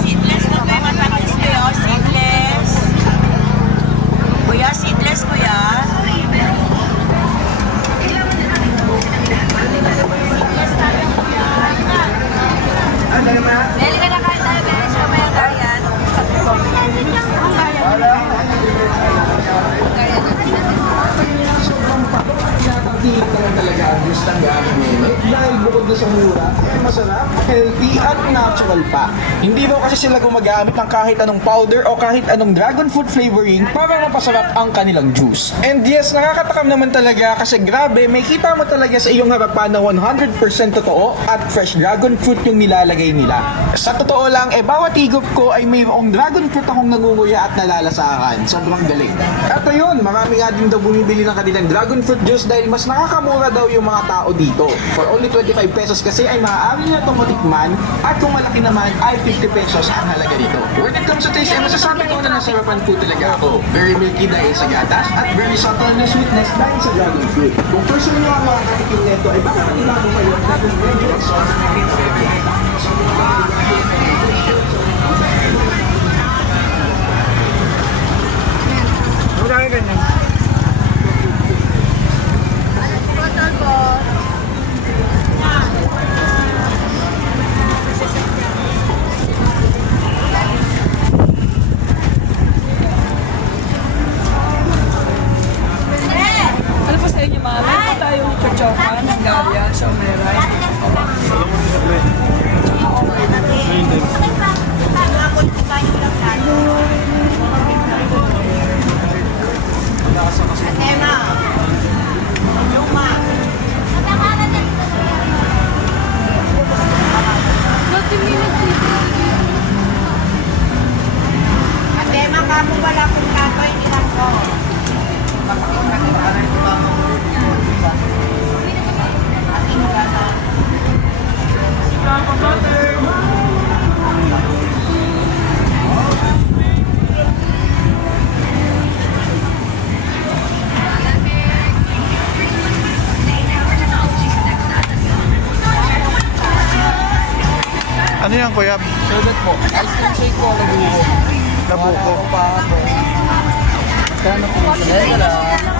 Seedless na kuya, matamis kuya, seedless. Kuya, seedless kuya. Dali ka na kain tayo, Besh. May agayan. Talaga ang gusto ng gamit dahil bukod na sa mura, masarap, healthy at natural pa. Hindi daw kasi sila gumagamit ng kahit anong powder o kahit anong dragon fruit flavoring para mapasarap ang kanilang juice. And yes, nakakatakam naman talaga kasi grabe, may kita mo talaga sa iyong harapan na 100% totoo at fresh dragon fruit yung nilalagay nila. Sa totoo lang, bawat higop ko ay mayroong dragon fruit akong nangunguya at nalalasahan. Sobrang galing. At ayun, marami nga din daw bumibili ng kanilang dragon fruit juice dahil mas nakakamura daw yung mga tao dito. For only 25 pesos kasi ay maaari na itong matikman at kung malaki naman ay 50 pesos ang halaga dito. When it comes to taste, masasabi ko na nasarapan po talaga ako. Very milky dahil sa gatas at very subtle na sweetness dahil sa dragon fruit. Kung person nyo ang makakatikim nito ay baka kanilamo kayo at medyo exhausted na rin Marami ganyan. Ano po sa inyo mga? Meron po tayong chochokan, ng galya, siomay rice. Atema ka mo wala kung katoy nila ko. Ano yan, kuya? Sulit po. Ice cream shake po, nabuko. Nabuko. Wala po pa po. Kaya na po.